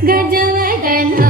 गजल गना